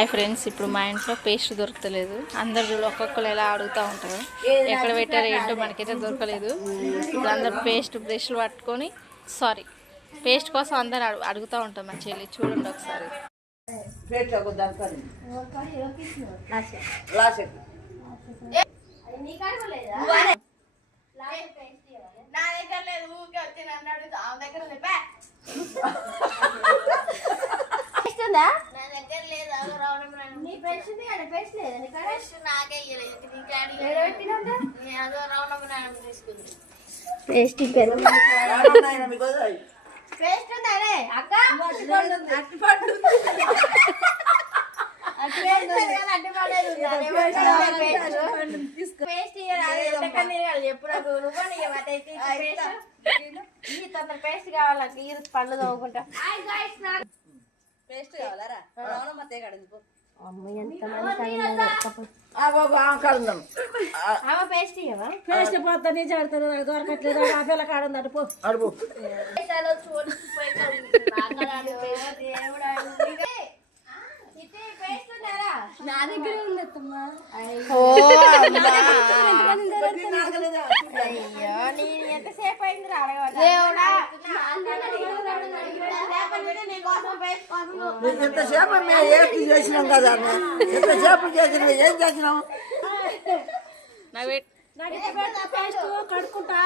Hi friends, ఇప్పుడు మా ఇంట్లో పేస్ట్ దొరకలేదు. అందరు ఒక్కొక్కరు ఎలా అడుగుతూ ఉంటారు, ఎక్కడ పెట్టారు ఏంటో మనకైతే దొరకలేదు. ఇప్పుడు అందరు పేస్ట్ బ్రష్లు పట్టుకొని పేస్ట్ కోసం అందరు అడుగుతూ ఉంటాం. మా చెల్లి చూడండి ఒకసారి. నా దగ్గర లేదు, ఊరికే వచ్చి నన్ను అడుగుతా. ఆమె దగ్గర నా దగ్గర లేదు. నీ పేస్ట్ పేస్ట్ లేదా నీ పేస్ట్ నాకే అదో రౌండ్ తీసుకుంది. పేస్ట్ పేస్ట్ ఉందానే అక్క, పేస్ట్ కావాలా? పండ్లు తవ్వుకుంటా. పేస్ట్ కావాలరా? పేస్ట్ పోతా నుంచి ఆడుతాను, దొరకట్లేదు. ఆ పిల్ల కాడ అడుపు అడుపు. నా దగ్గర ఉందమ్మా. అయ్యో, నేను ఎంతసేపు అయింది ఎంతసేపు మేము ఏం చేసినాం కదా, ఎంతసేపు చేసినా ఏం చేసినాం. కడుక్కుంటా.